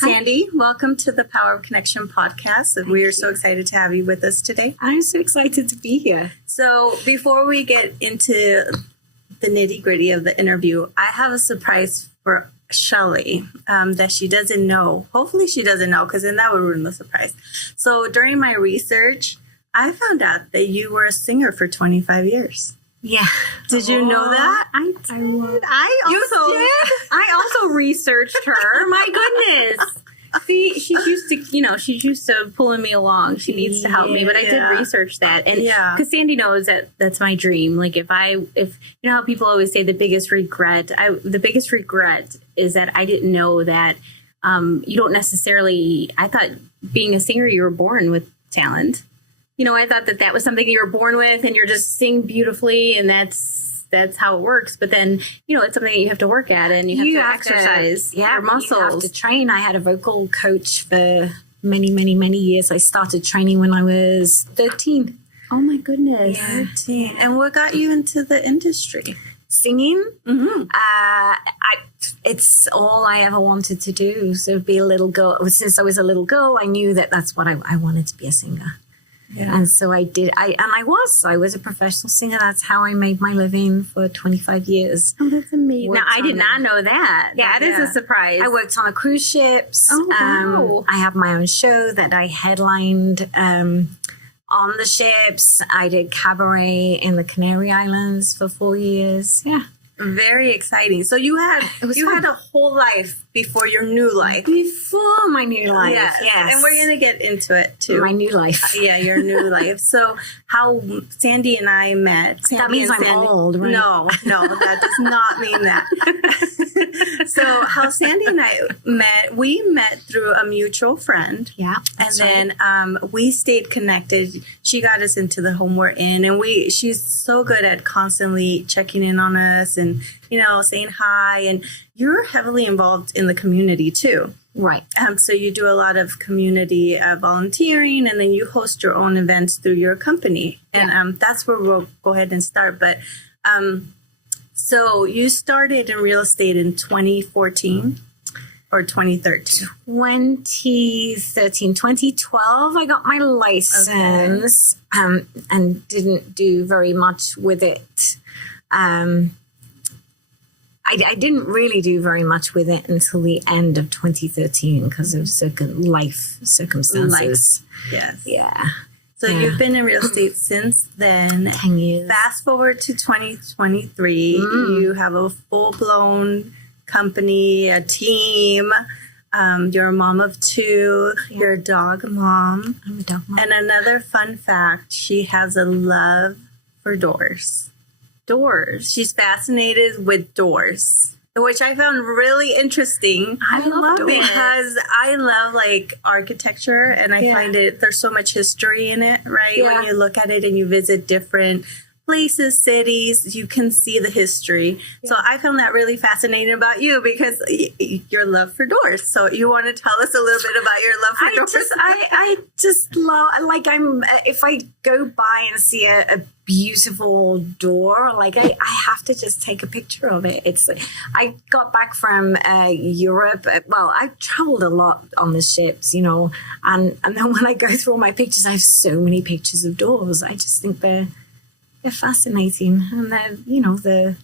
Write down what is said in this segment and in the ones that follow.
Sandy, welcome to the Power of Connection podcast. We are so excited to have you with us today. I'm so excited to be here. So before we get into the nitty gritty of the interview, I have a surprise for Shelly that she doesn't know. Hopefully she doesn't know, because then that would ruin the surprise. So during my research, I found out that you were a singer for 25 years. Yeah. Did you know that? I did. I also researched her. My goodness. See, she's used to pulling me along. She needs to help me, but I did research that. And because Sandy knows that that's my dream. Like if you know how people always say the biggest regret is that I didn't know that you don't necessarily, I thought being a singer, you were born with talent. You know, I thought that was something you were born with and you're just sing beautifully and that's how it works. But then, you know, it's something that you have to work at and you have to exercise your muscles. You have to train. I had a vocal coach for many, many, many years. I started training when I was 13. Oh, my goodness. 13. And what got you into the industry? Singing. Mm-hmm. It's all I ever wanted to do. So be a little girl. Since I was a little girl, I knew that that's what I wanted to be, a singer. Yeah. And so I did. I was a professional singer. That's how I made my living for 25 years. Oh, that's amazing. Now, I did not know that. Yeah, that is a surprise. I worked on a cruise ships. Oh, wow. I have my own show that I headlined on the ships. I did cabaret in the Canary Islands for 4 years. Yeah. Very exciting. So you had a whole life before your new life. Before my new life, yes. And we're going to get into it too. My new life. Yeah, your new life. So how Sandy and I met. That means I'm old, right? No, that does not mean that. So how Sandy and I met, we met through a mutual friend. Yeah. And then we stayed connected. She got us into the home we're in, and she's so good at constantly checking in on us and, you know, saying hi. And you're heavily involved in the community too. Right. So you do a lot of community volunteering, and then you host your own events through your company. And that's where we'll go ahead and start. But so you started in real estate in 2014 or 2013? 2013. 2012, I got my license and didn't do very much with it. I didn't really do very much with it until the end of 2013 because of life circumstances. Yes. Yeah. So you've been in real estate since then. 10 years. Fast forward to 2023. You have a full-blown company, a team. You're a mom of two. Yeah. You're a dog mom. I'm a dog mom. And another fun fact, she has a love for doors. She's fascinated with doors, which I found really interesting. I love doors. Because I love like architecture, and I find there's so much history in it, right? Yeah. When you look at it and you visit different places, cities, you can see the history. Yeah. So I found that really fascinating about you because your love for doors. So you want to tell us a little bit about your love for doors? I just love, like, if I go by and see a beautiful door, like I have to just take a picture of it. I got back from Europe. Well, I've traveled a lot on the ships, you know, and then when I go through all my pictures, I have so many pictures of doors. I just think they're fascinating, and then, you know, the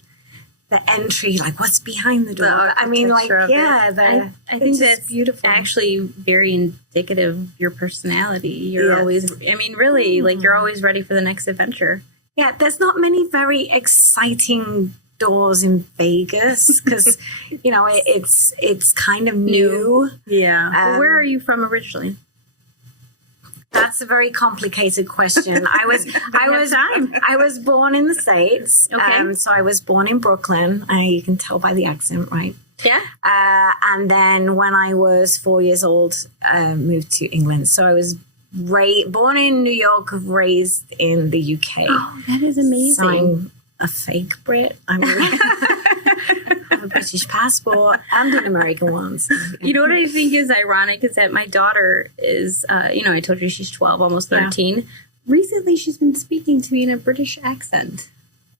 entry, like what's behind the door. I mean, like, I think that's beautiful. Actually, very indicative of your personality. You're always, I mean, really, like you're always ready for the next adventure. Yeah, there's not many very exciting doors in Vegas because, you know, it's kind of new. Yeah. Where are you from originally? That's a very complicated question. I was born in the States. Okay. So I was born in Brooklyn. You can tell by the accent, right? Yeah. And then when I was 4 years old, moved to England. So I was born in New York, raised in the UK. Oh, that is amazing. So I'm a fake Brit. I have a British passport and an American one. So, You know what I think is ironic is that my daughter is, I told you she's 12, almost 13. Yeah. Recently, she's been speaking to me in a British accent.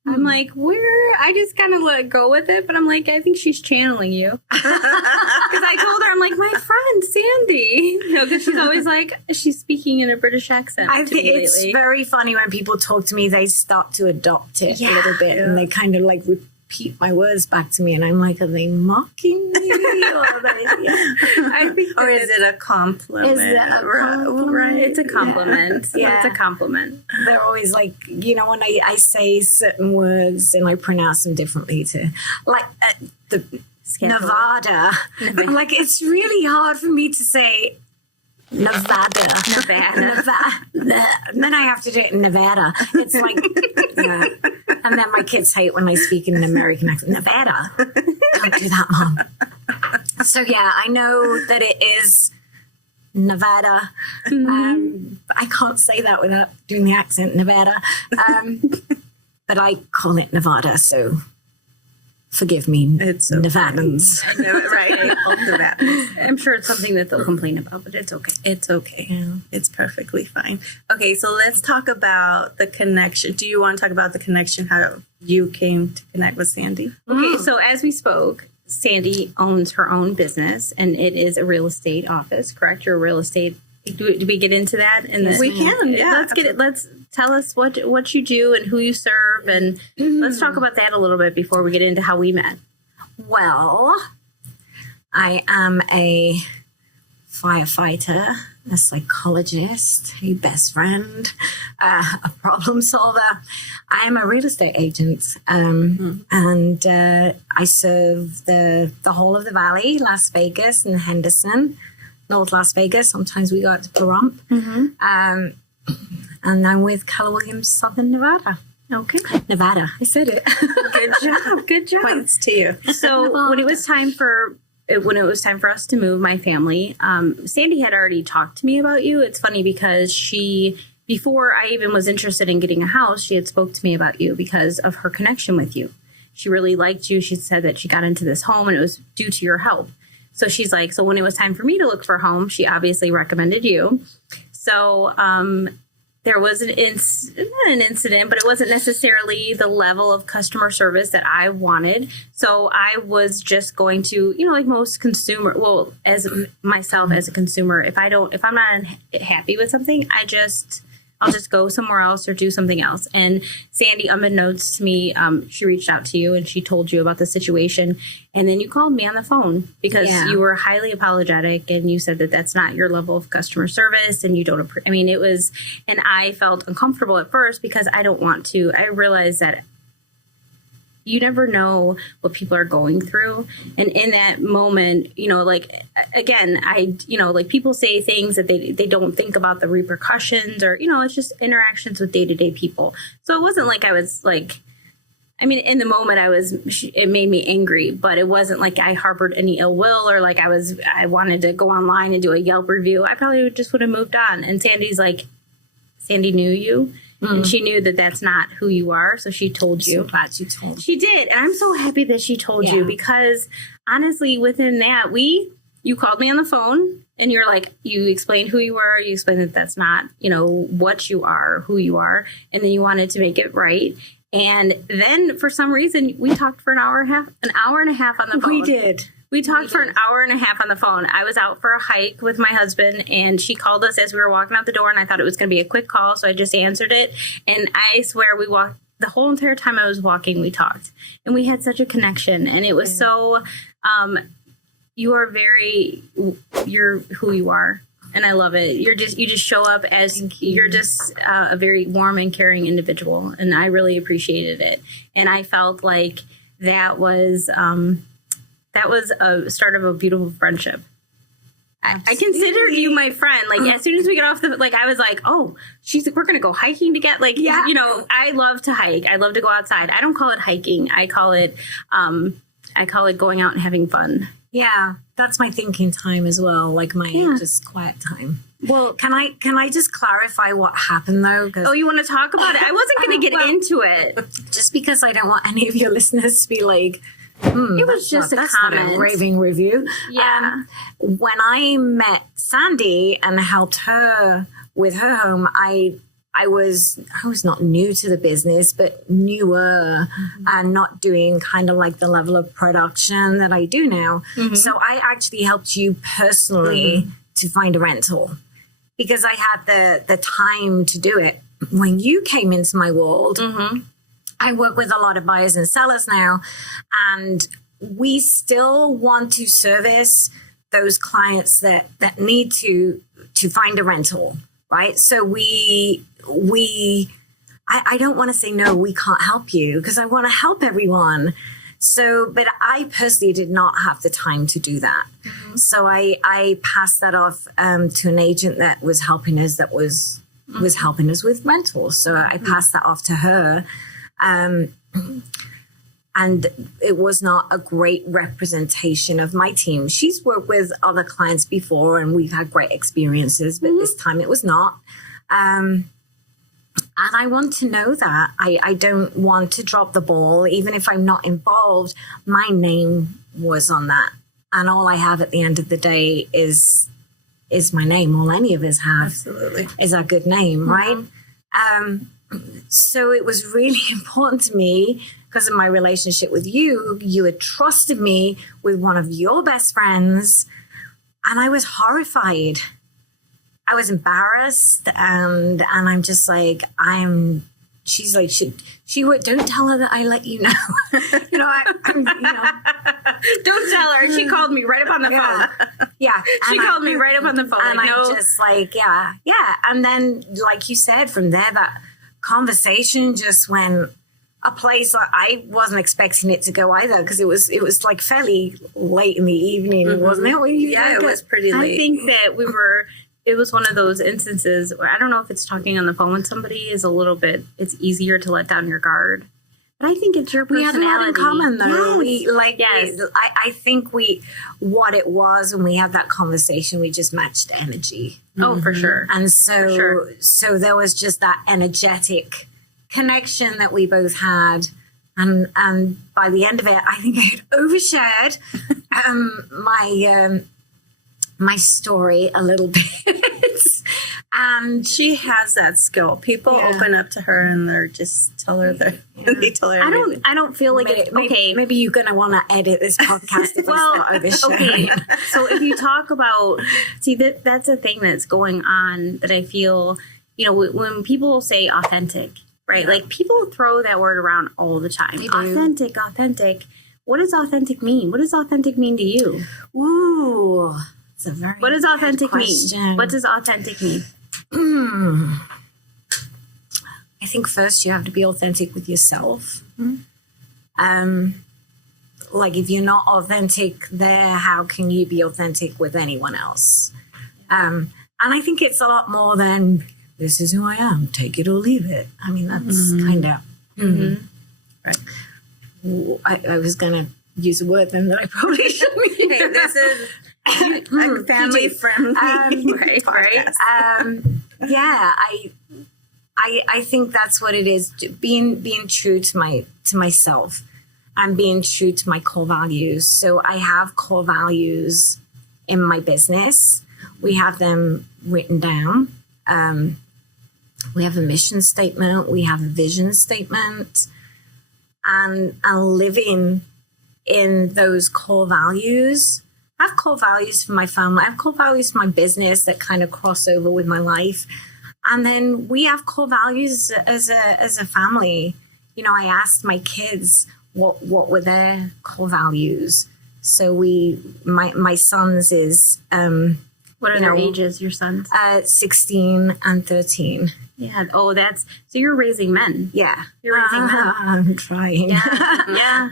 I'm like, I just kind of let go with it, but I'm like, I think she's channeling you. Because I told her, I'm like, my friend, Sandy. Because she's always like, she's speaking in a British accent. I think it's very funny when people talk to me, they start to adopt it a little bit and they kind of like repeat my words back to me, and I'm like, are they mocking me? Or is it a compliment? Is it a compliment? Right. It's a compliment. Yeah. It's a compliment. They're always like, when I say certain words and I pronounce them differently to, like, the Nevada. I'm like, it's really hard for me to say Nevada. And then I have to do it in Nevada. It's like, and then my kids hate when I speak in an American accent. Nevada. Don't do that, Mom. So yeah, I know that it is Nevada. I can't say that without doing the accent, Nevada. But I call it Nevada, so forgive me, it's Nevadans. I know it, right? Nevadans. I'm sure it's something that they'll complain about, but it's okay. It's okay. Yeah. It's perfectly fine. Okay, so let's talk about the connection. Do you want to talk about the connection, how you came to connect with Sandy? Okay, so as we spoke, Sandy owns her own business, and it is a real estate office, correct? You're a real estate. Do we get into that? We can, yeah. Let's get it. Let's tell us what you do and who you serve, and let's talk about that a little bit before we get into how we met. Well, I am a firefighter, a psychologist, a best friend, a problem solver. I am a real estate agent, and I serve the whole of the Valley, Las Vegas and Henderson, North Las Vegas. Sometimes we go out to Pahrump. And I'm with Keller Williams, Southern Nevada. Okay. Nevada. I said it. Good job. Good job. Points to you. So when it was time for us to move my family, Sandy had already talked to me about you. It's funny because before I even was interested in getting a house, she had spoke to me about you because of her connection with you. She really liked you. She said that she got into this home and it was due to your help. So she's like, so when it was time for me to look for a home, she obviously recommended you. So there was not an incident, but it wasn't necessarily the level of customer service that I wanted. So I was just going to, like most as myself as a consumer, if I'm not happy with something, I'll just go somewhere else or do something else. And Sandy, unbeknownst to me, she reached out to you and she told you about the situation. And then you called me on the phone because you were highly apologetic and you said that that's not your level of customer service and you don't and I felt uncomfortable at first because I realized that you never know what people are going through. And in that moment, people say things that they don't think about the repercussions or, it's just interactions with day-to-day people. So it wasn't like I was like, in the moment it made me angry, but it wasn't like I harbored any ill will or like I wanted to go online and do a Yelp review. I probably would have moved on. And Sandy knew you. And she knew that that's not who you are. So she told you. I'm so glad you told me. She did. And I'm so happy that she told you because honestly, within that, you called me on the phone and you're like, you explained who you were. You explained that that's not, what you are, who you are. And then you wanted to make it right. And then for some reason, we talked for an hour and a half on the phone. We did. We talked for an hour and a half on the phone. I was out for a hike with my husband, and she called us as we were walking out the door, and I thought it was going to be a quick call, so I just answered it. And I swear we walked the whole entire time I was walking, we talked. And we had such a connection, and it was so you're who you are, and I love it. You just show up as you're just a very warm and caring individual, and I really appreciated it. And I felt like that was a start of a beautiful friendship. I considered you my friend. Like as soon as we get off I was like, oh, she's like, we're going to go hiking together. I love to hike. I love to go outside. I don't call it hiking. I call it going out and having fun. Yeah. That's my thinking time as well. Like my just quiet time. Well, can I just clarify what happened though? Oh, you want to talk about it? I wasn't going to get into it. Just because I don't want any of your listeners to be like, it was just a comment. Not a raving review. Yeah. When I met Sandy and helped her with her home, I I was not new to the business, but newer and not doing kind of like the level of production that I do now. So I actually helped you personally to find a rental because I had the time to do it. When you came into my world, I work with a lot of buyers and sellers now, and we still want to service those clients that need to find a rental, right? So I don't want to say, no, we can't help you, because I want to help everyone. So, but I personally did not have the time to do that. So I passed that off to an agent that was helping us, was helping us with rentals. So I passed that off to her. And it was not a great representation of my team. She's worked with other clients before and we've had great experiences, but this time it was not. And I want to know that. I don't want to drop the ball. Even if I'm not involved, my name was on that. And all I have at the end of the day is my name. All any of us have is our good name, right? So it was really important to me because of my relationship with you. You had trusted me with one of your best friends, and I was horrified. I was embarrassed, and I'm just like, she's like, she would, don't tell her that I let you know. I'm don't tell her. She called me right up on the phone. Yeah. She called me right up on the phone. And I'm just like, yeah. And then, like you said, from there, that conversation just went a place like I wasn't expecting it to go either, because it was like fairly late in the evening, wasn't it? It was pretty late. I think that it was one of those instances where I don't know if it's talking on the phone with somebody is a little bit, it's easier to let down your guard. But I think it's your personality. We had a lot in common, though. Yes. I think what it was when we had that conversation, we just matched energy. Oh, for sure. And so there was just that energetic connection that we both had. And by the end of it, I think I had overshared my story a little bit. And she has that skill. People open up to her and they're just tell her they tell her. I don't feel like it's okay. Maybe you're gonna want to edit this podcast if I start oversharing. Okay. So if you talk about, that's a thing that's going on that I feel, when people say authentic, right? Like people throw that word around all the time. Authentic. What does authentic mean? What does authentic mean to you? Ooh. What does authentic mean? What does authentic mean? I think first you have to be authentic with yourself. Like if you're not authentic there, how can you be authentic with anyone else? And I think it's a lot more than this is who I am, take it or leave it. I mean, that's kind of right. I was going to use a word then that I probably shouldn't use. Hey, this is like family friendly, right? Yeah, I think that's what it is. Being true to myself and being true to my core values. So I have core values in my business. We have them written down. We have a mission statement. We have a vision statement, and living in those core values. I have core values for my family. I have core values for my business that kind of cross over with my life. And then we have core values as a family. I asked my kids what were their core values. So my sons is what are their ages, your sons? 16 and 13. Yeah. Oh, so you're raising men. Yeah. You're raising men. I'm trying. Yeah.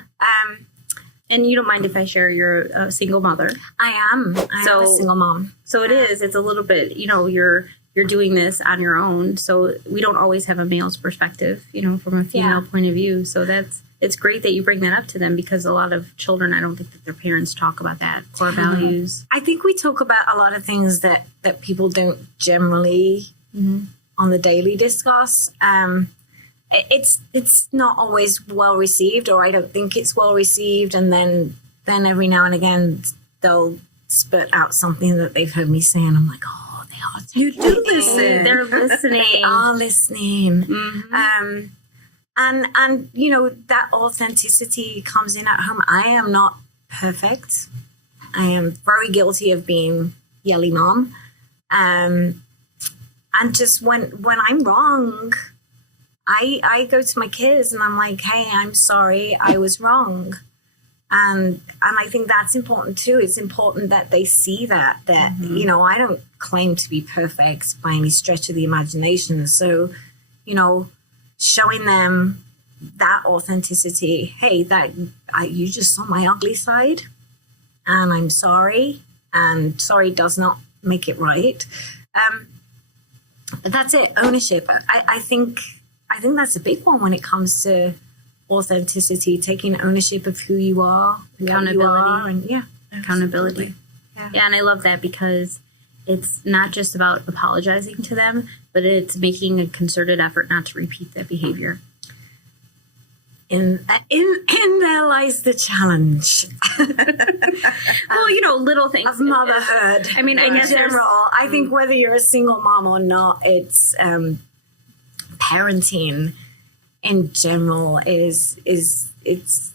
And you don't mind if I share you're a single mother? I am. I'm a single mom. So it's a little bit, you're doing this on your own. So we don't always have a male's perspective, from a female point of view. So it's great that you bring that up to them, because a lot of children, I don't think that their parents talk about that, core values. I think we talk about a lot of things that people don't generally on the daily discuss. It's not always well received, or I don't think it's well received. And then every now and again they'll spit out something that they've heard me say, and I'm like, oh, they are You do listen. They're listening. They are listening. Mhm. And you know, that authenticity comes in at home. I am not perfect. I am very guilty of being yelly mom. And just when I'm wrong, I go to my kids and I'm like, hey, I'm sorry, I was wrong. And I think that's important too. It's important that they see that, you know, I don't claim to be perfect by any stretch of the imagination. So, you know, showing them that authenticity, hey, you just saw my ugly side and I'm sorry, and sorry does not make it right. But that's it, ownership. I think that's a big one when it comes to authenticity, taking ownership of who you are, Accountability. Accountability. Yeah, and I love that because it's not just about apologizing to them, but it's making a concerted effort not to repeat that behavior. In there lies the challenge. Well, you know, little things of motherhood. I mean, I guess in general, I think whether you're a single mom or not, it's parenting in general is it's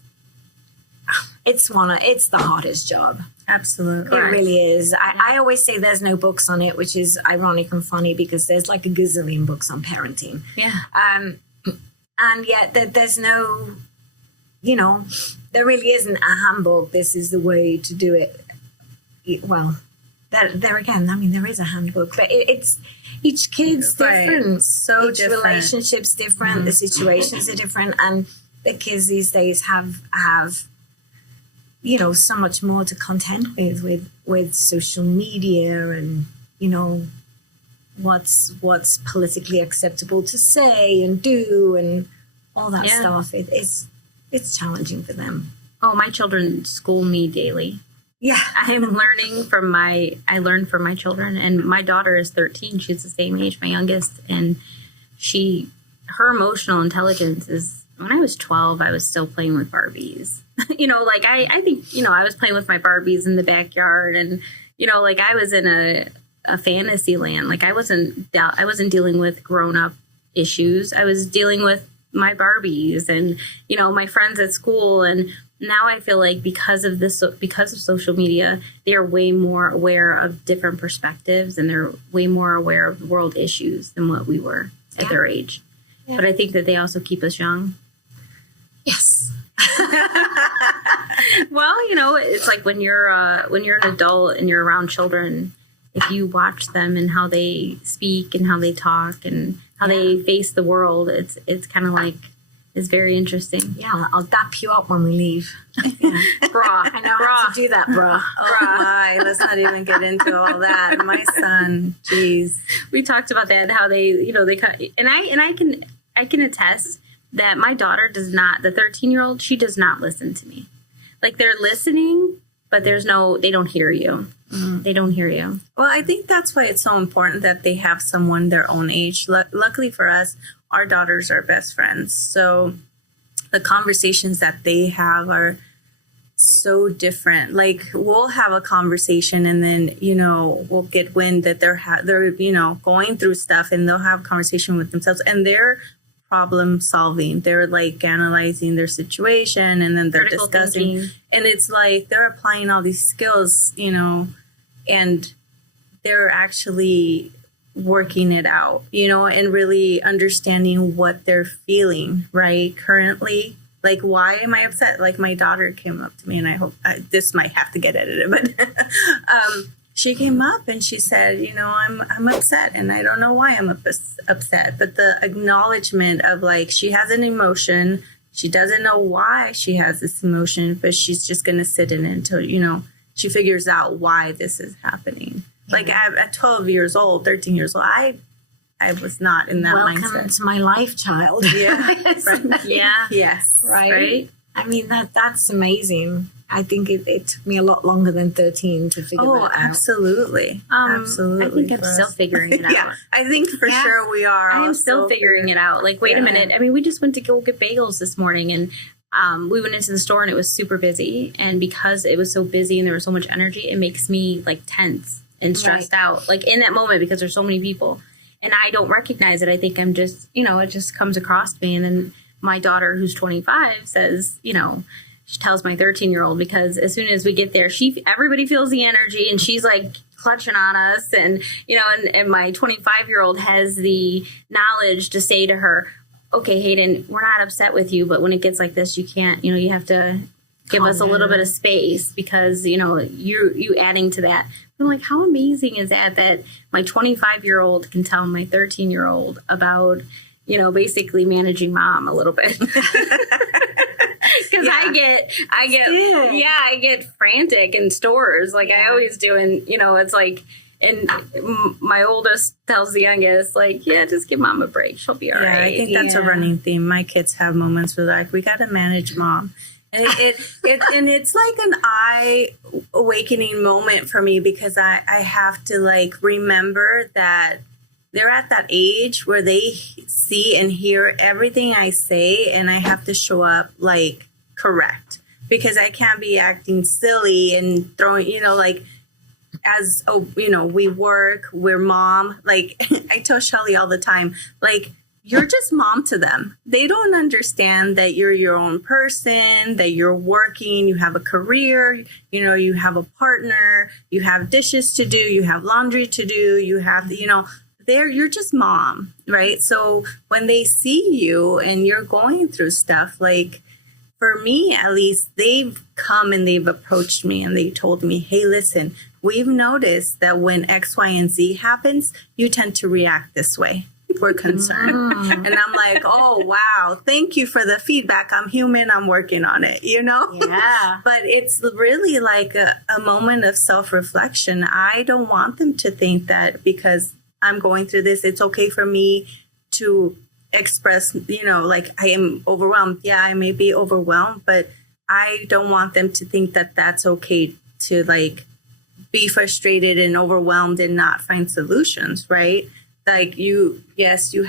the hardest job. Absolutely. It really is. I always say there's no books on it, which is ironic and funny because there's like a gazillion books on parenting. Yeah. And yet there's no, you know, there really isn't a handbook. This is the way to do it. Well, there again, I mean, there is a handbook, but it's each kid's different. So each different. relationship's different. The situations are different, and the kids these days have you know, so much more to contend with social media and, you know, what's politically acceptable to say and do and all that stuff. It's challenging for them. Oh, my children school me daily. Yeah. I learn from my children, and my daughter is 13. She's the same age, my youngest, and her emotional intelligence is, when I was 12, I was still playing with Barbies. You know, like I think, you know, I was playing with my Barbies in the backyard, and, you know, like I was in a fantasy land. Like I wasn't dealing with grown-up issues. I was dealing with my Barbies and, you know, my friends at school. And now I feel like because of social media, they are way more aware of different perspectives, and they're way more aware of world issues than what we were at their age. Yeah. But I think that they also keep us young. Yes. Well, you know, it's like when you're an adult and you're around children, if you watch them and how they speak and how they talk and how they face the world, it's kind of like, it's very interesting. Yeah, I'll dap you up when we leave. Yeah. Bra. I know how to do that, bra. Oh my, let's not even get into all that. My son, geez. We talked about that, how they, you know, and I can attest that my daughter does not, the 13-year-old, she does not listen to me. Like, they're listening, but they don't hear you. Mm-hmm. They don't hear you. Well, I think that's why it's so important that they have someone their own age. Luckily for us, our daughters are best friends. So the conversations that they have are so different. Like, we'll have a conversation and then, you know, we'll get wind that they're, you know, going through stuff, and they'll have a conversation with themselves, and they're problem solving. They're like analyzing their situation, and then they're critical discussing thinking. And it's like they're applying all these skills, you know, and they're actually working it out, you know, and really understanding what they're feeling right currently. Like, why am I upset? Like, my daughter came up to me, and I hope this might have to get edited, but she came up and she said, you know, I'm upset, and I don't know why I'm upset. But the acknowledgement of, like, she has an emotion. She doesn't know why she has this emotion, but she's just going to sit in it until, you know, she figures out why this is happening. Mm-hmm. Like, at 12 years old, 13 years old, I was not in that mindset. Welcome to my life, child. Yeah. Yeah. Yes. Right? I mean, that's amazing. I think it took me a lot longer than 13 to figure that out. Absolutely. Absolutely. I think I'm still figuring it out. Yeah, I think for sure we are. I am still figuring it out. Like, wait a minute. I mean, we just went to go get bagels this morning, and we went into the store, and it was super busy. And because it was so busy and there was so much energy, it makes me, like, tense. and stressed out, like in that moment because there's so many people. And I don't recognize it. I think I'm just, it just comes across me. And then my daughter, who's 25, says, she tells my 13-year-old, because as soon as we get there, everybody feels the energy and she's like clutching on us. And, and my 25-year-old has the knowledge to say to her, okay, Hayden, we're not upset with you, but when it gets like this, you can't, you have to give us a little bit of space because, you adding to that. I'm like, how amazing is that my 25-year-old can tell my 13-year-old about, basically managing mom a little bit. Because I get frantic in stores like I always do. And, it's like, and my oldest tells the youngest, like, yeah, just give mom a break. She'll be all right. I think that's a running theme. My kids have moments where like, we got to manage mom. And and it's like an eye-awakening moment for me because I have to like remember that they're at that age where they see and hear everything I say, and I have to show up like correct because I can't be acting silly and throwing, like as we work, we're mom. Like I tell Shelly all the time, like, you're just mom to them. They don't understand that you're your own person, that you're working, you have a career, you have a partner, you have dishes to do, you have laundry to do, you have, you're just mom, right? So when they see you and you're going through stuff, like for me, at least, they've come and they've approached me and they told me, hey, listen, we've noticed that when X, Y, and Z happens, you tend to react this way. We're concerned. And I'm like, oh, wow. Thank you for the feedback. I'm human. I'm working on it, Yeah. But it's really like a moment of self-reflection. I don't want them to think that because I'm going through this, it's okay for me to express, like I am overwhelmed. Yeah, I may be overwhelmed, but I don't want them to think that that's okay to like be frustrated and overwhelmed and not find solutions, right? Like you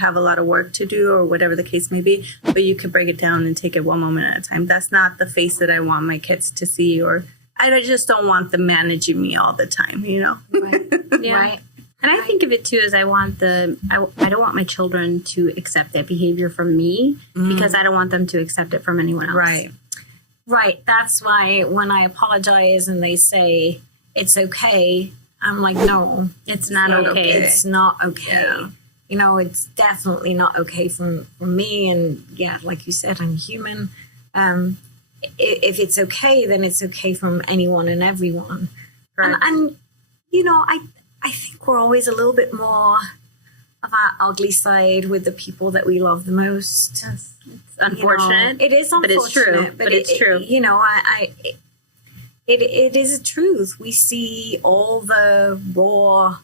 have a lot of work to do or whatever the case may be, but you can break it down and take it one moment at a time. That's not the face that I want my kids to see, or I just don't want them managing me all the time, Right. Yeah. Right. And I think of it too as I don't want my children to accept that behavior from me because I don't want them to accept it from anyone else. Right. Right. That's why when I apologize and they say it's okay, I'm like, no, it's not okay. It's not okay. Yeah. It's definitely not okay for me. And yeah, like you said, I'm human. If it's okay, then it's okay from anyone and everyone. Right. And I think we're always a little bit more of our ugly side with the people that we love the most. Yes. It's unfortunate. It is unfortunate. But it's true. It is a truth. We see all the raw,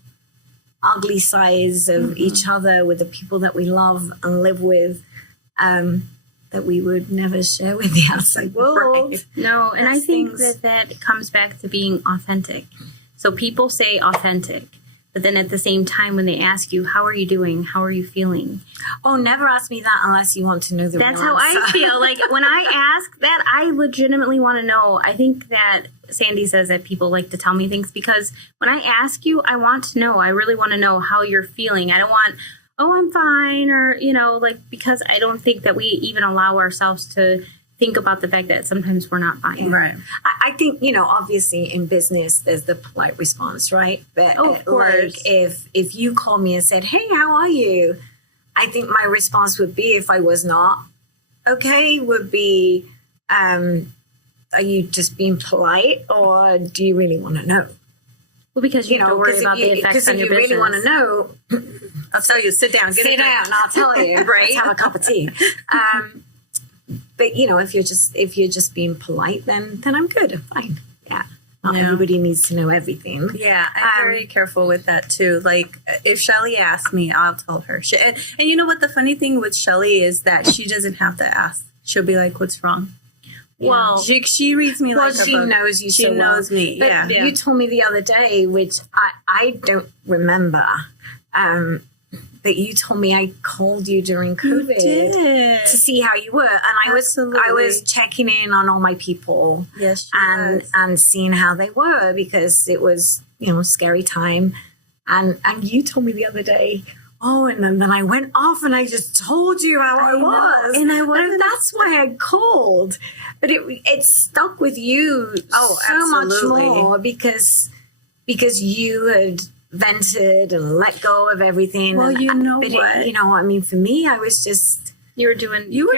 ugly sides of each other with the people that we love and live with that we would never share with the outside world. Right. No, and I think that comes back to being authentic. So people say authentic, but then at the same time, when they ask you, how are you doing? How are you feeling? Oh, never ask me that unless you want to know the real answer. That's how I feel. Like when I ask that, I legitimately want to know. I think that Sandy says that people like to tell me things because when I ask you, I want to know. I really want to know how you're feeling. I don't want, oh, I'm fine, or, because I don't think that we even allow ourselves to think about the fact that sometimes we're not fine. Right. I think, obviously in business, there's the polite response, right? But of course. Like if you call me and said, hey, how are you? I think my response would be, if I was not okay, would be, are you just being polite or do you really want to know? Well, because you don't worry about the effects on your business. Because if you really want to know, I'll tell you, sit down, sit down, and I'll tell you. Right? Let's have a cup of tea. But if you're just being polite, then I'm good. I'm fine. Yeah. Not everybody needs to know everything. Yeah, I'm very careful with that too. Like if Shelly asks me, I'll tell her. And you know what? The funny thing with Shelly is that she doesn't have to ask. She'll be like, "What's wrong?" Well, she reads me like she knows you. She knows me. But yeah. You told me the other day, which I don't remember. But you told me I called you during COVID to see how you were, and I was checking in on all my people, yes, and seeing how they were because it was scary time. And you told me the other day, oh, and then I went off and I just told you how I was. And I was. And that's why I called. But it stuck with you so absolutely. much more because you had vented and let go of everything. Well, and, you know what? For me, I was just... You were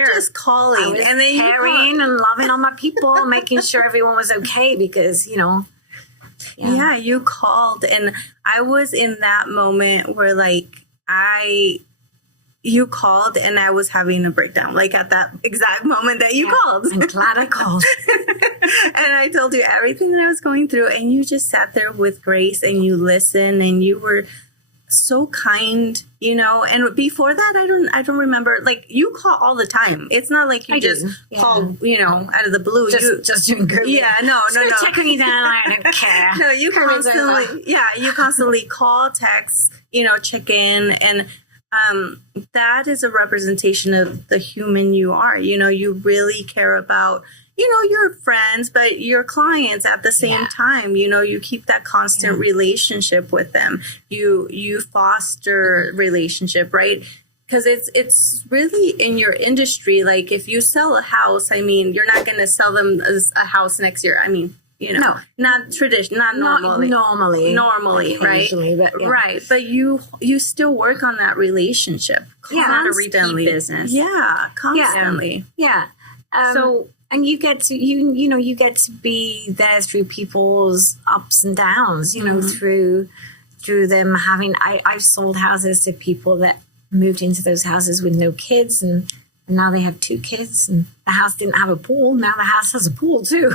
just calling. And then caring and loving on my people, making sure everyone was okay because, Yeah, you called. And I was in that moment where, like, you called and I was having a breakdown, like at that exact moment that you called. I'm glad I called. And I told you everything that I was going through, and you just sat there with grace and you listened, and you were so kind, and before that, I don't remember, like, you call all the time. It's not like you call, out of the blue. Just doing good. Yeah, no. Check on you down. I don't care. No, you constantly call, text, check in, and that is a representation of the human you are. You really care about, your friends, but your clients at the same time. You keep that constant relationship with them. You foster relationship, right? Because it's really in your industry. Like, if you sell a house, you're not going to sell them a house next year. No, not tradition, not normally. Normally, right? But right. But you still work on that relationship constantly. Business. Yeah, constantly. Yeah. And you get to you get to be there through people's ups and downs. Through them having. I've sold houses to people that moved into those houses with no kids and now they have 2 kids, and the house didn't have a pool. Now the house has a pool too,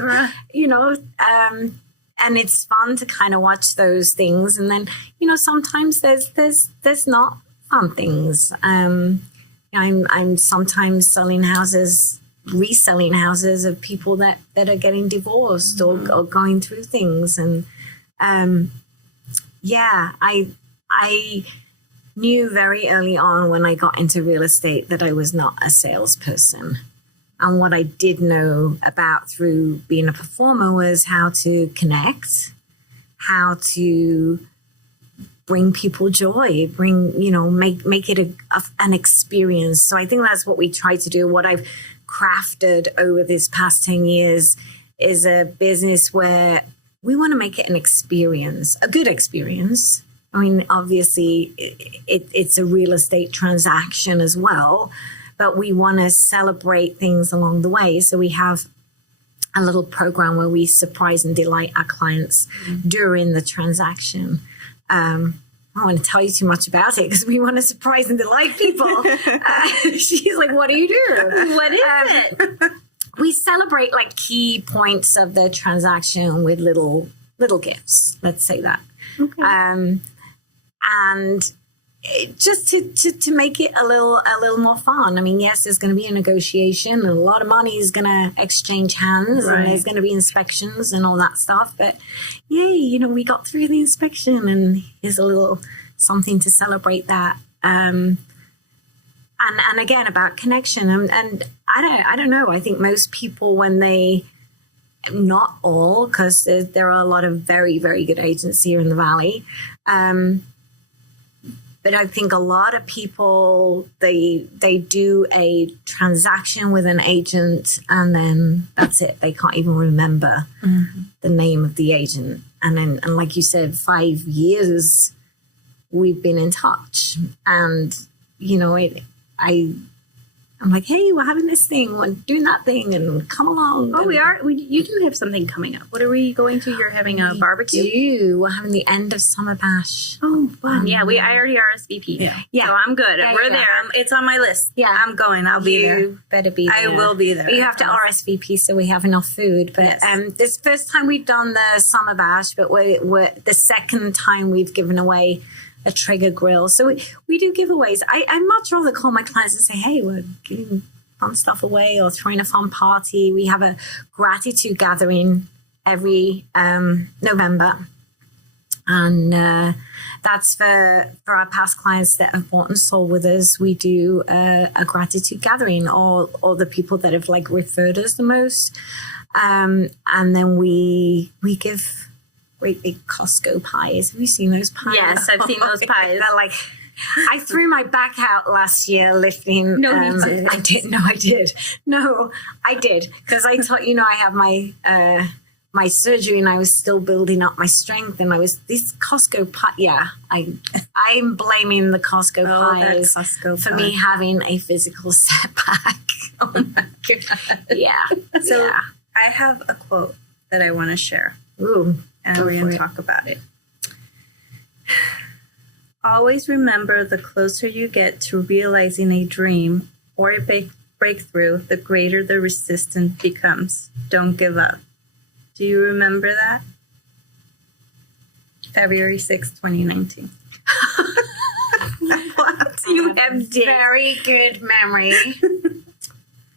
and it's fun to kind of watch those things. And then, sometimes there's not fun things. I'm sometimes selling houses, reselling houses of people that are getting divorced or going through things. And, I knew very early on when I got into real estate that I was not a salesperson. And what I did know about through being a performer was how to connect, how to bring people joy, make it an experience. So I think that's what we try to do. What I've crafted over this past 10 years is a business where we want to make it an experience, a good experience. Obviously, it's a real estate transaction as well, but we want to celebrate things along the way. So we have a little program where we surprise and delight our clients during the transaction. I don't want to tell you too much about it because we want to surprise and delight people. She's like, what do you do? What is it? We celebrate like key points of the transaction with little little gifts. Let's say that. Okay. And just to make it a little more fun. I mean, yes, there's going to be a negotiation and a lot of money is going to exchange hands, right, and there's going to be inspections and all that stuff. But yay, we got through the inspection and here's a little something to celebrate that. And again, about connection. And I don't know. I think most people, when they, not all, because there are a lot of very, very good agents here in the Valley. But I think a lot of people, they do a transaction with an agent and then that's it. They can't even remember the name of the agent. And like you said, 5 years we've been in touch. And, I'm like, hey, we're having this thing, we're doing that thing, and come along. Oh, we are. You do have something coming up. What are we going to? You're having a barbecue? We're having the end of summer bash. Oh, fun. Yeah, I already RSVP. Yeah. So I'm good. Yeah, We're there. It's on my list. Yeah. I'm going. I'll be there. You better be there. I will be there. But you have to RSVP so we have enough food. But this first time we've done the summer bash, but we're the second time we've given away a Traeger grill. So we do giveaways. I much rather call my clients and say, hey, we're giving fun stuff away or throwing a fun party. We have a gratitude gathering every November. And that's for our past clients that have bought and sold with us. We do a gratitude gathering, or the people that have referred us the most. And then we give great big Costco pies. Have you seen those pies? Yes, I've seen those pies. They're like, I threw my back out last year lifting. No, you didn't. I did. No, I did. No, I did. Because I thought, I have my my surgery and I was still building up my strength. And I was, this Costco pie. Yeah, I'm blaming the Costco pies for me having a physical setback. Oh my God. Yeah. So I have a quote that I want to share. Ooh. And we're going to talk about it. Always remember, the closer you get to realizing a dream or a breakthrough, the greater the resistance becomes. Don't give up. Do you remember that? February 6, 2019. What? You have very good memory.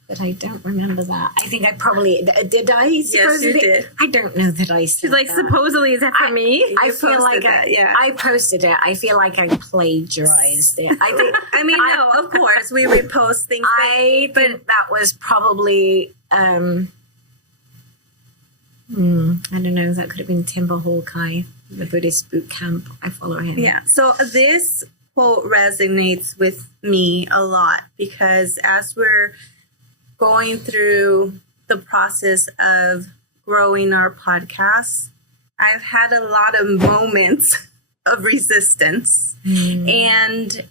But I don't remember that. I think I probably did. I yes, you did. I don't know that I said. She's like, that. supposedly, is that for me? I feel like I posted it. I feel like I plagiarized it. I think. I mean, no, of course we repost things. I think that was probably. I don't know. That could have been Timber Hawkeye, the Buddhist boot camp. I follow him. Yeah. So this quote resonates with me a lot because as we're going through the process of growing our podcast, I've had a lot of moments of resistance. And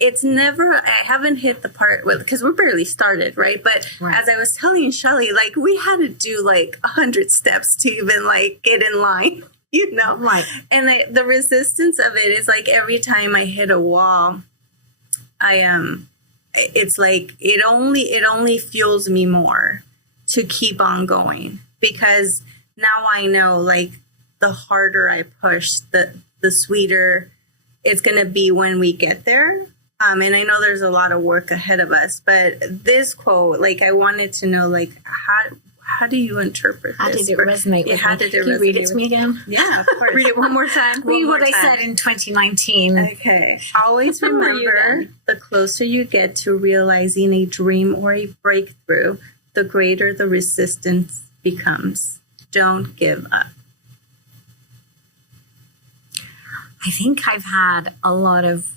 it's never, I haven't hit the part with, because we're barely started, right? But as I was telling Shelly, like we had to do like 100 steps to even like get in line, Right. And the resistance of it is like every time I hit a wall, it's like it only fuels me more to keep on going, because now I know like the harder I push, the sweeter it's going to be when we get there. And I know there's a lot of work ahead of us, but this quote, like I wanted to know, like how do you interpret how this? Did it resonate with how me? did it Can you read it to me again? Yeah, of course. Read it one more time. Read what I said in 2019. Okay. Always remember, the closer you get to realizing a dream or a breakthrough, the greater the resistance becomes. Don't give up. I think I've had a lot of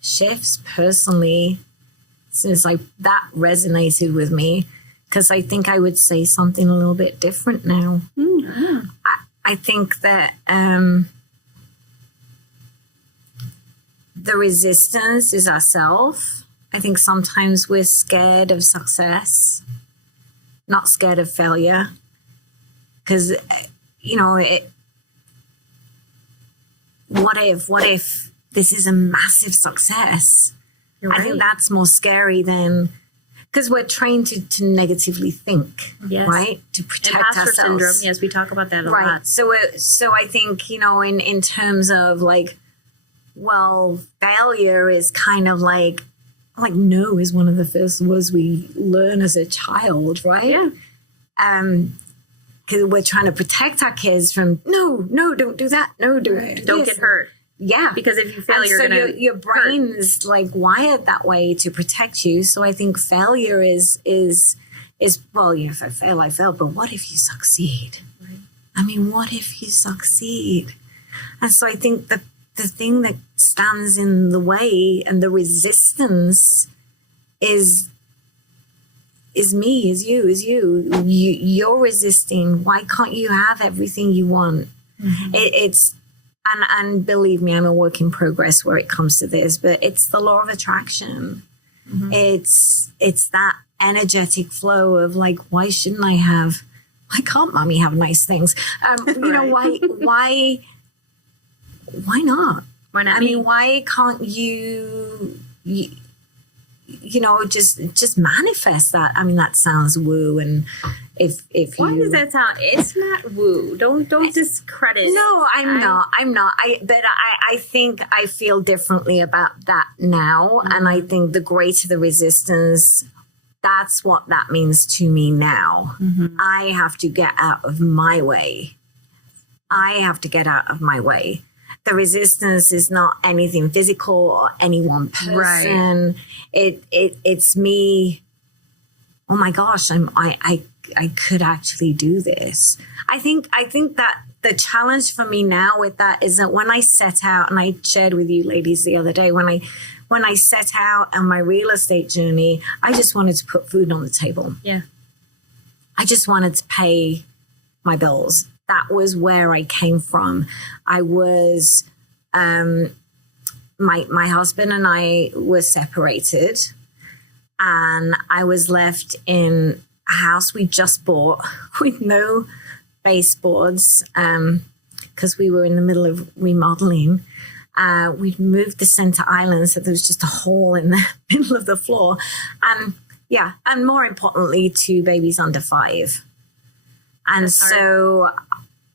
shifts personally since that resonated with me, because I think I would say something a little bit different now. Mm-hmm. I think that the resistance is ourselves. I think sometimes we're scared of success, not scared of failure, because what if this is a massive success? Right. I think that's more scary than, because we're trained to negatively think, right? To protect Imposter ourselves. syndrome. Yes, we talk about that a Right. lot. So I think, in terms of like, well, failure is kind of like no is one of the first words we learn as a child, right? Yeah. Because we're trying to protect our kids from no, don't do that. No, Don't get hurt. Yeah, Because if you fail, and you're so gonna your brain is like wired that way to protect you. So I think failure is well, if I fail, I fail. But what if you succeed? Right. I mean, what if you succeed? And so I think the thing that stands in the way and the resistance is me, is you. You're resisting. Why can't you have everything you want? Mm-hmm. And believe me, I'm a work in progress where it comes to this, but it's the law of attraction. Mm-hmm. It's that energetic flow of like, why can't mommy have nice things? Why not? Why not? I mean, why can't you just manifest that? I mean, that sounds woo, and if why you, does that sound? It's not woo. Don't discredit. No, I'm not. But I think I feel differently about that now, and I think the greater the resistance, that's what that means to me now. Mm-hmm. I have to get out of my way. The resistance is not anything physical or any one person. Right. It's me. Oh my gosh, I could actually do this. I think that the challenge for me now with that is that when I set out, and I shared with you ladies the other day, when I set out on my real estate journey, I just wanted to put food on the table. Yeah. I just wanted to pay my bills. That was where I came from. I was, my husband and I were separated, and I was left in a house we just bought with no baseboards, because we were in the middle of remodeling. We'd moved the center island, so there was just a hole in the middle of the floor. And more importantly, 2 babies under 5. And so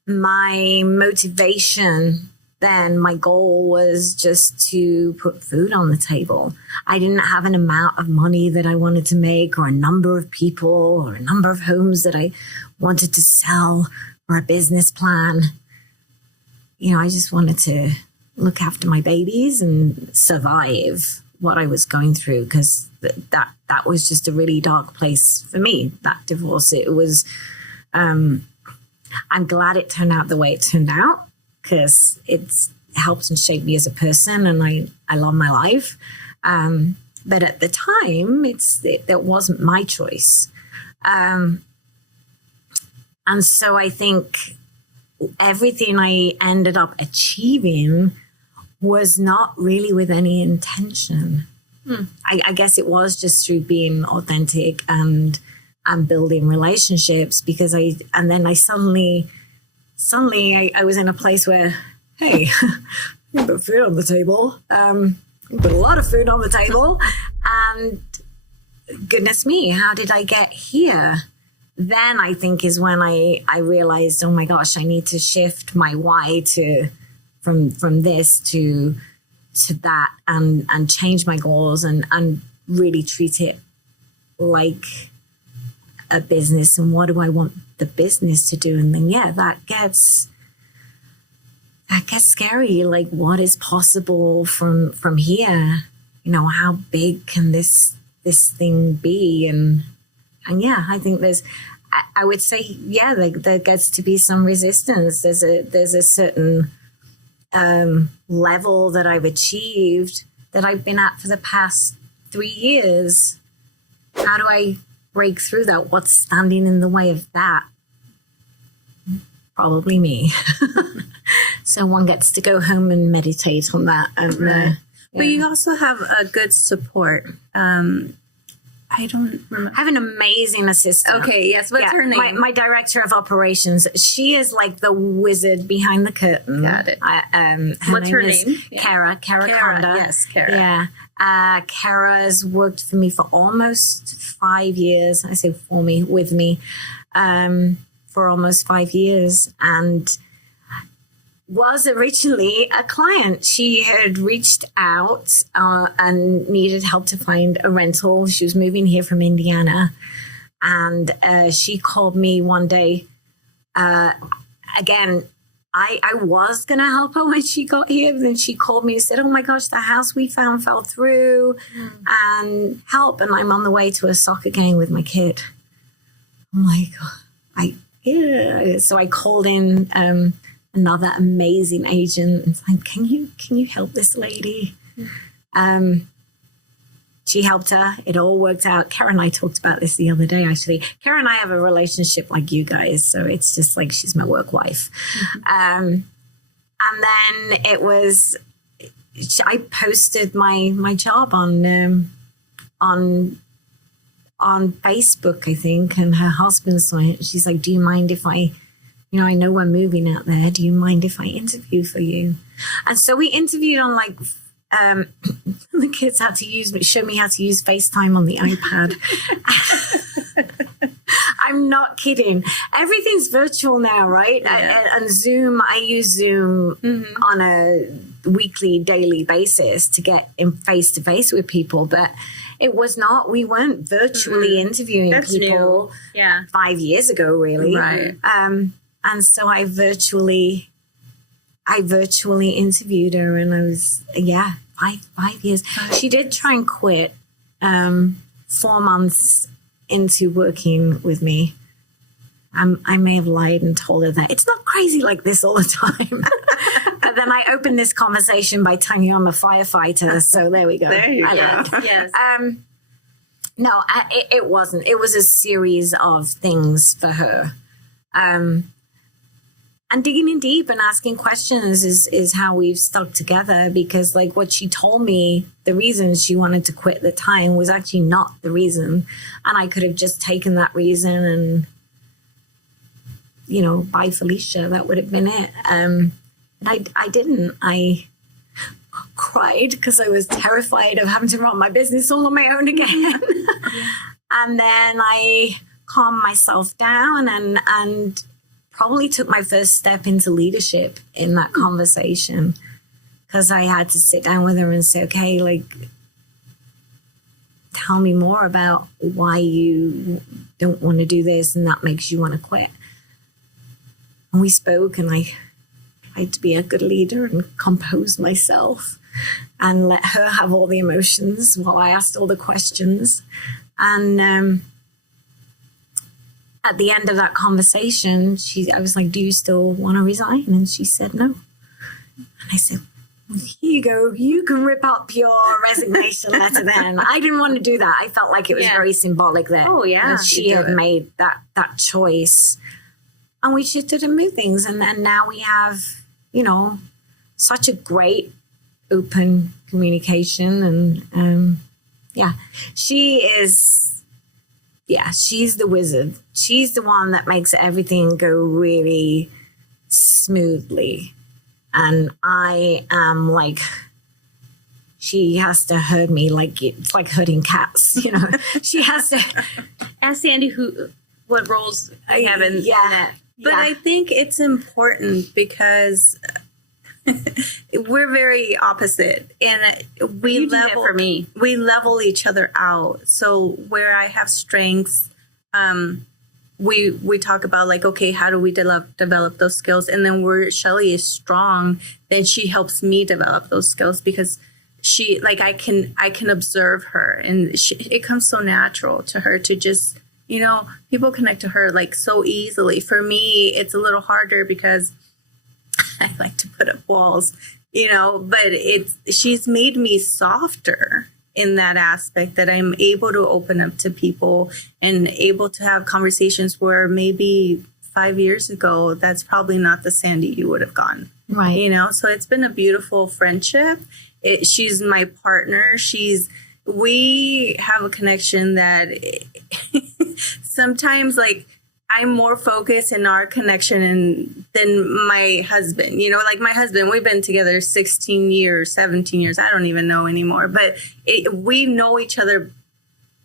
my motivation then, my goal was just to put food on the table. I didn't have an amount of money that I wanted to make, or a number of people, or a number of homes that I wanted to sell, or a business plan. You know, I just wanted to look after my babies and survive what I was going through, because that was just a really dark place for me, that divorce. It was, I'm glad it turned out the way it turned out, because it's helped and shaped me as a person, and I love my life. But at the time, it wasn't my choice. And so I think everything I ended up achieving was not really with any intention. I guess it was just through being authentic and building relationships, because I suddenly I was in a place where, hey, you put food on the table, you put a lot of food on the table, and goodness me, how did I get here? Then I think is when I realized, oh my gosh, I need to shift my why from this to that, and change my goals and really treat it like a business. And what do I want the business to do? And then that gets scary. Like, what is possible from here? You know, how big can this thing be? And I think I would say there gets to be some resistance. There's a certain level that I've achieved that I've been at for the past 3 years. How do I break through that? What's standing in the way of that? Probably me. So one gets to go home and meditate on that. And, But you also have a good support. I don't remember. I have an amazing assistant. Okay, yes. What's her name? My director of operations. She is like the wizard behind the curtain. Got it. What's her name? Kara Conda. Yes, Kara. Yeah. Kara's worked for me for almost 5 years. I say for me, with me, for almost 5 years, and was originally a client. She had reached out and needed help to find a rental. She was moving here from Indiana, and she called me one day. Again, I was going to help her when she got here. Then she called me and said, oh my gosh, the house we found fell through, and help. And I'm on the way to a soccer game with my kid. I'm like, so I called in another amazing agent and said, can you help this lady? She helped her. It all worked out. Kara and I talked about this the other day, actually. Kara and I have a relationship like you guys, so it's just like she's my work wife. And then it was, I posted my job on Facebook, I think, and her husband saw it. She's like, do you mind if I know we're moving out there. Do you mind if I interview for you? And so we interviewed on the kids had to show me how to use FaceTime on the iPad. I'm not kidding. Everything's virtual now, right? Yeah. And Zoom, I use Zoom on a weekly, daily basis to get in face to face with people. But it was not, we weren't virtually interviewing people 5 years ago, really. Right. And so I virtually interviewed her, and I was, 5 years. She did try and quit 4 months into working with me. I may have lied and told her that it's not crazy like this all the time. But then I opened this conversation by telling you I'm a firefighter. So there we go. There you go. Yes. No, it wasn't. It was a series of things for her. And digging in deep and asking questions is how we've stuck together, because like what she told me, the reason she wanted to quit at the time was actually not the reason. And I could have just taken that reason and, bye Felicia, that would have been it. And I didn't. I cried because I was terrified of having to run my business all on my own again. And then I calmed myself down and probably took my first step into leadership in that conversation, because I had to sit down with her and say, okay, like, tell me more about why you don't want to do this and that makes you want to quit. And we spoke, and I tried to be a good leader and compose myself and let her have all the emotions while I asked all the questions. And at the end of that conversation, I was like, do you still want to resign? And she said no. And I said, well, here you go. You can rip up your resignation letter then. I didn't want to do that. I felt like it was very symbolic that she had made that choice. And we shifted and moved things. And then now we have, such a great open communication. And she's the wizard. She's the one that makes everything go really smoothly. And I am like, she has to herd me like it's like herding cats, She has to. Ask Sandy what roles I have in that. But I think it's important because we're very opposite, and we level each other out. So where I have strengths, we talk about like, okay, how do we develop those skills? And then where Shelly is strong, then she helps me develop those skills, because she, like, I can observe her, and it comes so natural to her to just, people connect to her like so easily. For me, it's a little harder because I like to put up walls, but she's made me softer in that aspect, that I'm able to open up to people and able to have conversations where maybe 5 years ago, that's probably not the Sandy you would have gone. Right. So it's been a beautiful friendship. She's my partner. We have a connection that sometimes, like, I'm more focused in our connection than my husband. Like my husband, we've been together 16 years, 17 years. I don't even know anymore. But we know each other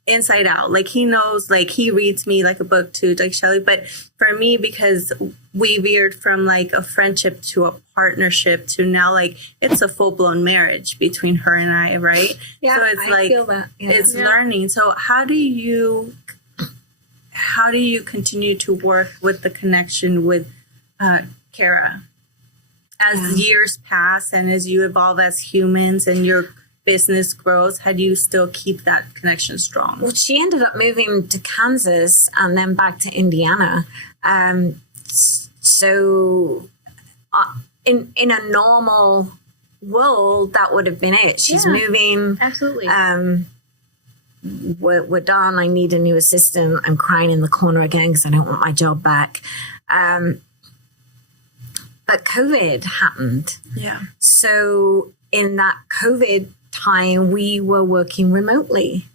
inside out. Like he knows, like he reads me like a book too, like Shelly. But for me, because we veered from like a friendship to a partnership to now, like it's a full-blown marriage between her and I, right? Yeah, so it's I feel that. Yeah. It's learning. So how do you continue to work with the connection with Kara as years pass and as you evolve as humans and your business grows? How do you still keep that connection strong? Well, she ended up moving to Kansas and then back to Indiana. So in a normal world, that would have been it. She's moving. Absolutely. We're done. I need a new assistant. I'm crying in the corner again because I don't want my job back. But COVID happened. Yeah. So in that COVID time, we were working remotely.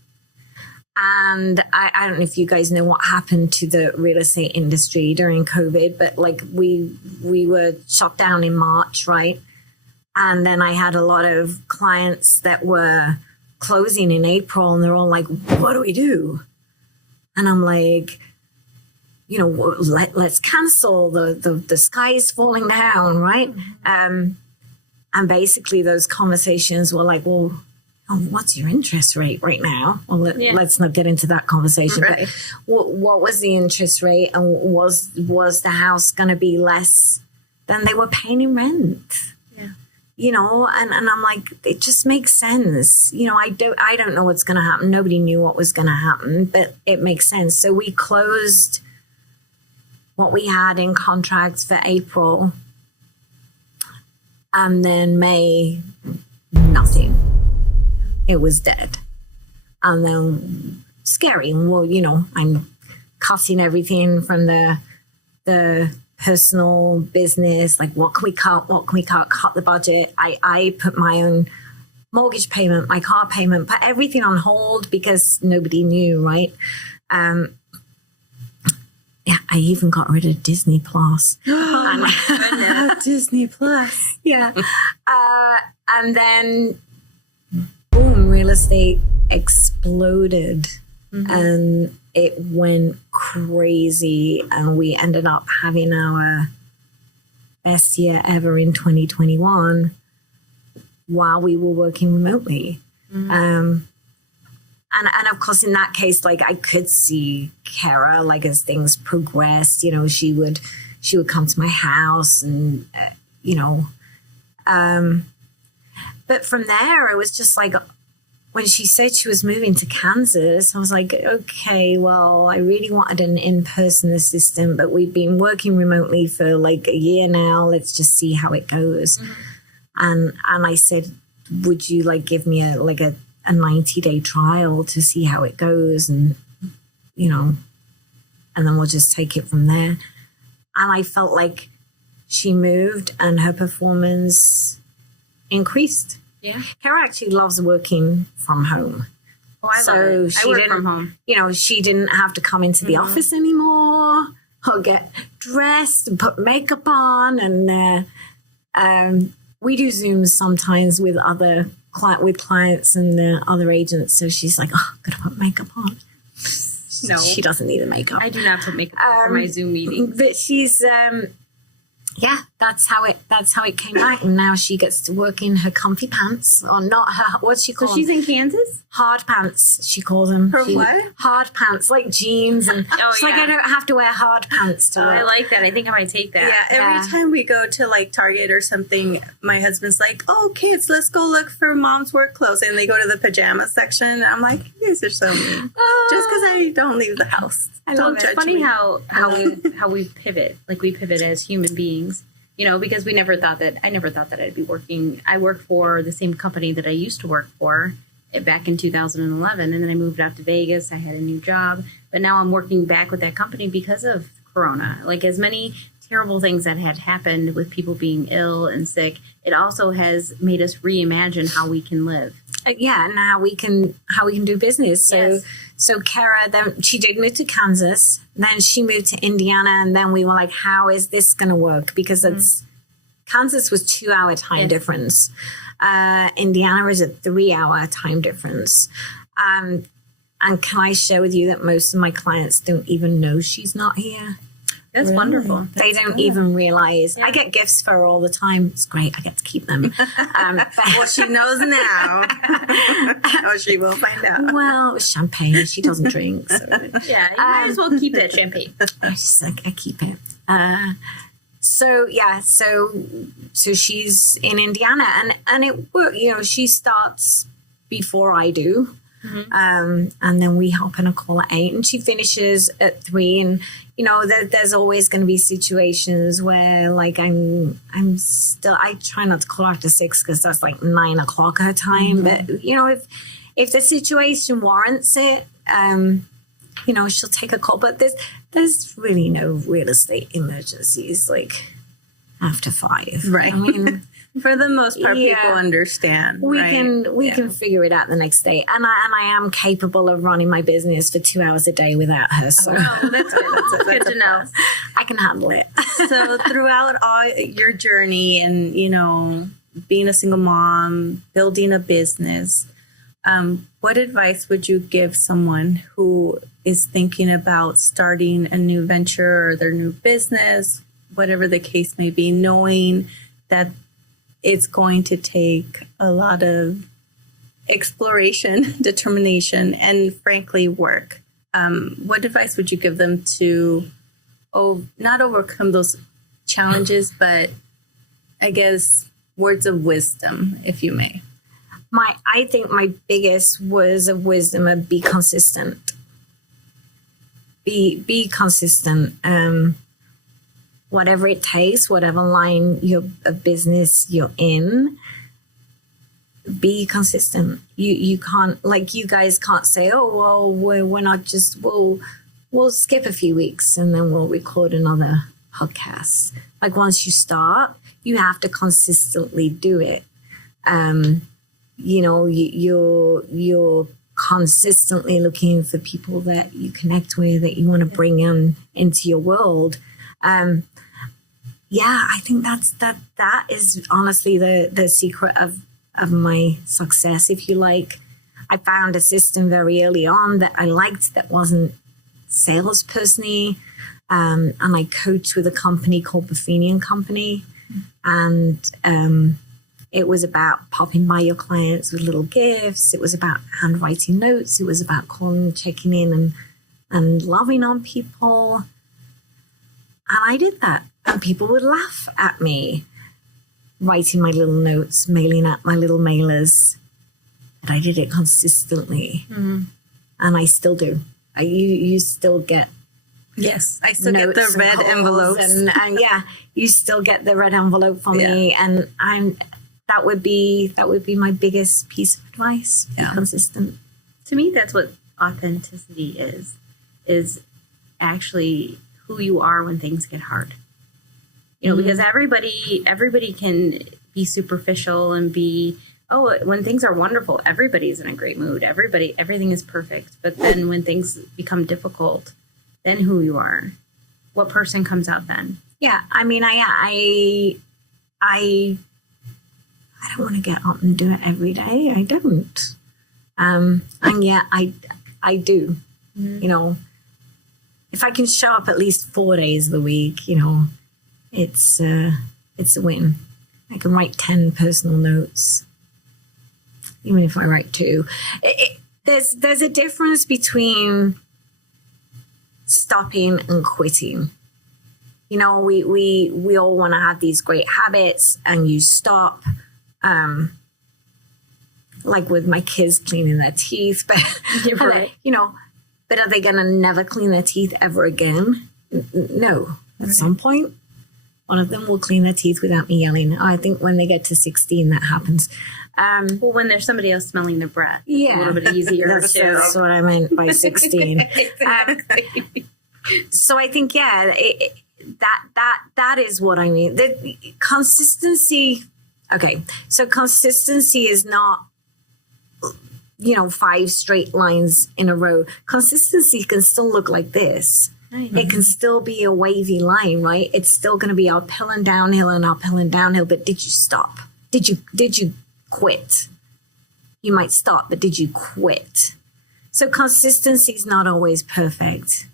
And I don't know if you guys know what happened to the real estate industry during COVID, but like we were shut down in March, right? And then I had a lot of clients that were closing in April, and they're all like, what do we do? And I'm like, let's cancel. The sky is falling down, right? And basically those conversations were like, well, what's your interest rate right now? Well, let's not get into that conversation. Right. But what was the interest rate, and was the house going to be less than they were paying in rent? And I'm like, it just makes sense. I don't know what's going to happen. Nobody knew what was going to happen, but it makes sense. So we closed what we had in contracts for April. And then May, nothing. It was dead. And then scary. Well, you know, I'm cutting everything from the personal business. Like, what can we cut? What can we cut? Cut the budget. I put my own mortgage payment, my car payment, put everything on hold because nobody knew, right? Yeah, I even got rid of Disney Plus. Disney Plus. Yeah. And then, boom, real estate exploded. And it went crazy. And we ended up having our best year ever in 2021 while we were working remotely. And of course, in that case, like, I could see Kara, like, as things progressed, you know, she would come to my house and, you know, but from there, it was just like, when she said she was moving to Kansas, I was like, okay, well, I really wanted an in-person assistant, but we've been working remotely for like a year now. Let's just see how it goes. And I said, would you like give me a 90-day trial to see how it goes, and you know, and then we'll just take it from there. And I felt like she moved and her performance increased. Yeah. Kara actually loves working from home. Oh, I love it. I work from home. You know, she didn't have to come into the office anymore or get dressed and put makeup on. And we do Zooms sometimes with clients and other agents. So she's like, oh, I'm going to put makeup on. No. She doesn't need the makeup. I do not put makeup on for my Zoom meetings. But she's... yeah, that's how it came out. And now she gets to work in her comfy pants, or not her, what's she call So she's in Kansas? hard pants, she calls them. Her what? Hard pants, like jeans. And she's like, I don't have to wear hard pants to work. I like that. I think I might take that. Yeah, every time we go to like Target or something, my husband's like, oh, kids, let's go look for mom's work clothes. And they go to the pajama section. I'm like, you guys are so mean. Just because I don't leave the house. Don't judge It's funny me. how we pivot. Like, we pivot as human beings. You know, because I never thought that I'd be working. I work for the same company that I used to work for back in 2011. And then I moved out to Vegas. I had a new job. But now I'm working back with that company because of Corona. Like, as many terrible things that had happened with people being ill and sick, it also has made us reimagine how we can live. Yeah, and how we can do business. So Yes. So Kara, then she did move to Kansas, then she moved to Indiana, and then we were like, how is this going to work? Because Kansas was 2-hour time difference. Indiana is a 3-hour time difference. And can I share with you that most of my clients don't even know she's not here? That's wonderful. They don't even realize. I get gifts for her all the time. It's great. I get to keep them. Well, she knows now. Oh, she will find out. Well, champagne. She doesn't drink. So. Yeah, you might as well keep that champagne. I keep it. So she's in Indiana, and it worked. You know, she starts before I do. And then we hop in a call at 8 and she finishes at 3. And, you know, there's always going to be situations where like I try not to call after 6 because that's like 9 o'clock her time. But, you know, if the situation warrants it, you know, she'll take a call. But there's really no real estate emergencies like after 5. Right. I mean, for the most part, people understand. We can figure it out the next day, and I am capable of running my business for 2 hours a day without her. So That's good to know. I can handle it. So throughout all your journey, and you know, being a single mom, building a business, what advice would you give someone who is thinking about starting a new venture or their new business, whatever the case may be, knowing that it's going to take a lot of exploration, determination, and frankly, work. What advice would you give them to not overcome those challenges, but I guess words of wisdom, if you may? I think my biggest words of wisdom are be consistent. Be consistent. whatever it takes, whatever line of business you're in, be consistent. You can't, like, you guys can't say, oh, well, we're not just, we'll skip a few weeks and then we'll record another podcast. Like, once you start, you have to consistently do it. You know, you're consistently looking for people that you connect with, that you want to bring into your world. Yeah, I think that is honestly the secret of my success, if you like. I found a system very early on that I liked that wasn't salesperson-y. And I coached with a company called Buffini & Company. And it was about popping by your clients with little gifts. It was about handwriting notes. It was about calling, checking in and loving on people. And I did that. And people would laugh at me, writing my little notes, mailing out my little mailers. But I did it consistently. Mm-hmm. And I still do. You still get. Yes, I still get the red envelopes. And yeah, you still get the red envelope from me. And that would be my biggest piece of advice. Be consistent. To me, that's what authenticity is actually who you are when things get hard. You know, because everybody can be superficial and be, when things are wonderful, everybody's in a great mood. Everything is perfect. But then when things become difficult, then who you are, what person comes out then? Yeah, I mean, I don't want to get up and do it every day. I don't. And yet I do. Mm-hmm. You know, if I can show up at least 4 days of the week, you know, it's a win. I can write 10 personal notes, even if I write 2. There's a difference between stopping and quitting. You know, we all want to have these great habits, and you stop. Like with my kids cleaning their teeth, but right. You know, but are they gonna never clean their teeth ever again? No. At some point, one of them will clean their teeth without me yelling. I think when they get to 16, that happens. Well, when there's somebody else smelling their breath, yeah, it's a little bit easier. That's what I meant by 16. Exactly. So I think, that is what I mean. The consistency. Okay, so consistency is not, you know, 5 straight lines in a row. Consistency can still look like this. It can still be a wavy line, right? It's still going to be uphill and downhill and uphill and downhill. But did you stop? Did you quit? You might stop, but did you quit? So consistency is not always perfect.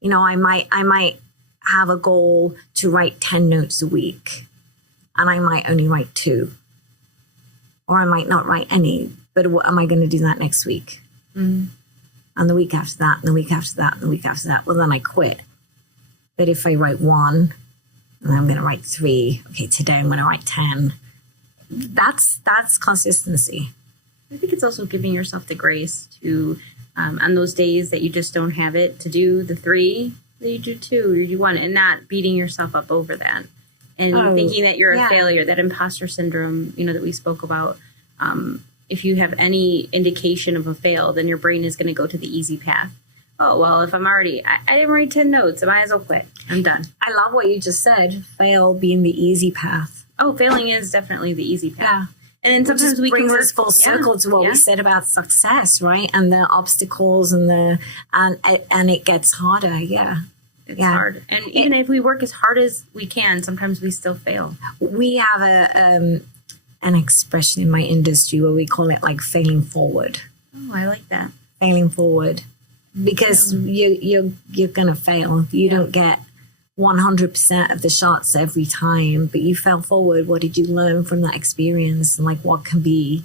You know, I might have a goal to write 10 notes a week, and I might only write 2, or I might not write any. But what am I going to do that next week? Mm. And the week after that, and the week after that, and the week after that. Well, then I quit. But if I write 1, and I'm going to write 3, okay, today I'm going to write 10. That's consistency. I think it's also giving yourself the grace to, on those days that you just don't have it, to do the 3, that you do 2, or you 1, and not beating yourself up over that. And thinking that you're a failure, that imposter syndrome, you know, that we spoke about. If you have any indication of a fail, then your brain is going to go to the easy path. Oh, well, if I'm already, I didn't write 10 notes, I might as well quit. I'm done. I love what you just said. Fail being the easy path. Oh, failing is definitely the easy path. Yeah. And then sometimes we can bring us full circle to what we said about success, right? And the obstacles and it gets harder. Yeah. It's hard. And even if we work as hard as we can, sometimes we still fail. We have an expression in my industry where we call it like failing forward. Oh, I like that. Failing forward. Because you're going to fail. You don't get 100% of the shots every time, but you fell forward. What did you learn from that experience? And like, what can be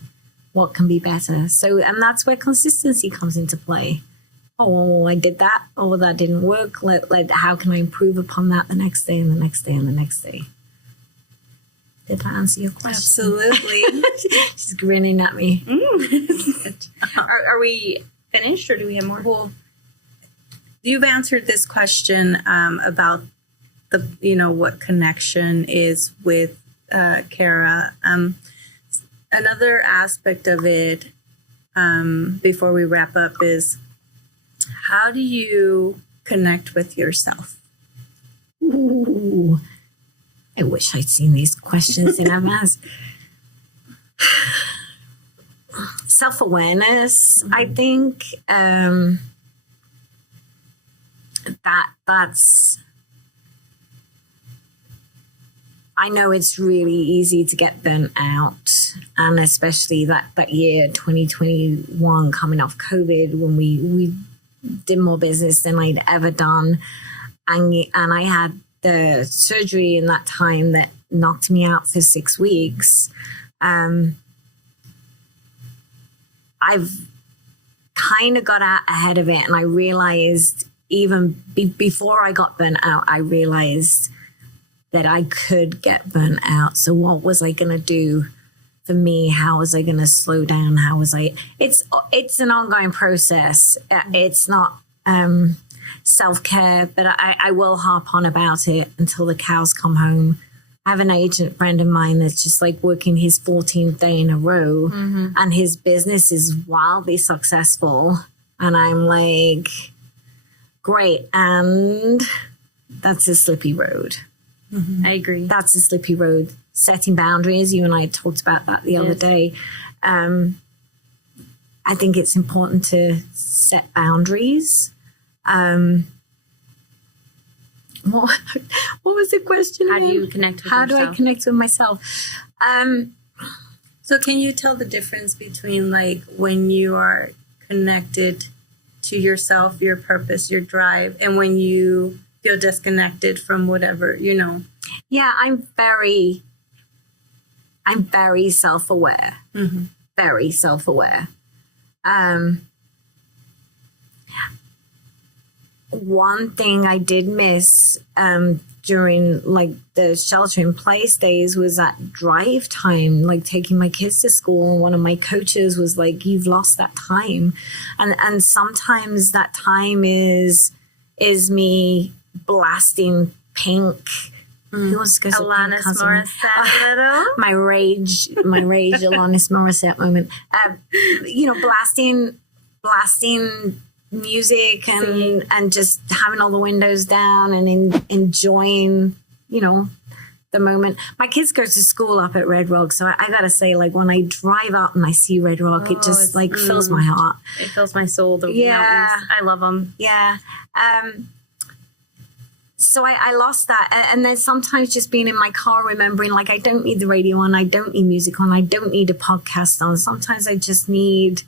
better? So, and that's where consistency comes into play. Oh, well, I did that. Oh, well, that didn't work. How can I improve upon that the next day and the next day and the next day? Did that answer your question? Absolutely. She's grinning at me. Are we finished, or do we have more? Well, you've answered this question about what connection is with Kara. Another aspect of it, before we wrap up, is how do you connect with yourself? Ooh, I wish I'd seen these questions in advance. Self-awareness, I think. That's. I know it's really easy to get burnt out, and especially that year 2021 coming off COVID, when we did more business than I'd ever done, and I had the surgery in that time that knocked me out for 6 weeks. I've kind of got out ahead of it, and I realized even before I got burnt out, I realized that I could get burnt out. So what was I going to do for me? How was I going to slow down? It's an ongoing process. It's not self-care, but I will harp on about it until the cows come home. I have an agent friend of mine that's just like working his 14th day in a row, and his business is wildly successful. And I'm like, great. And that's a slippy road. I agree. That's a slippy road. Setting boundaries. You and I talked about that the other day. I think it's important to set boundaries. What was the question? How do you connect with How yourself? do I connect with myself? So can you tell the difference between like when you are connected to yourself, your purpose, your drive, and when you feel disconnected from whatever, Yeah, I'm very self-aware. Very self-aware. One thing I did miss during like the shelter in place days was that drive time, like taking my kids to school. And one of my coaches was like, "You've lost that time," and sometimes that time is me blasting Pink. Who wants to go to Alanis Pink Morissette. my rage, Alanis Morissette moment. Blasting music and just having all the windows down and enjoying, the moment. My kids go to school up at Red Rock, so I gotta say, like, when I drive up and I see Red Rock, it just like fills my heart. It fills my soul. The mountains. I love them. Yeah. So I lost that. And then sometimes just being in my car, remembering like, I don't need the radio on, I don't need music on, I don't need a podcast on. Sometimes I just need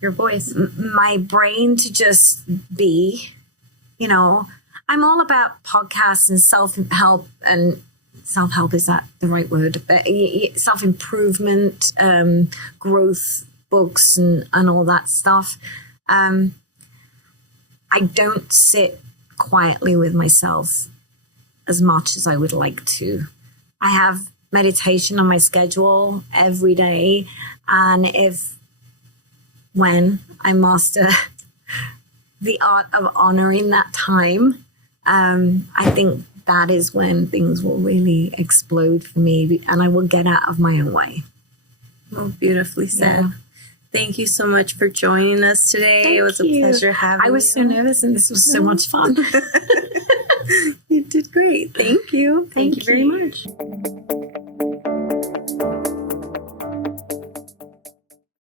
your voice, my brain to just be, I'm all about podcasts and self-help, and self-help, is that the right word? But self-improvement, growth books and all that stuff. I don't sit quietly with myself as much as I would like to. I have meditation on my schedule every day, and when I master the art of honoring that time, I think that is when things will really explode for me, and I will get out of my own way. Oh, beautifully said. Yeah. Thank you so much for joining us today. It was a pleasure having you. I was so nervous, and this was so much fun. You did great. Thank you. Thank you very much.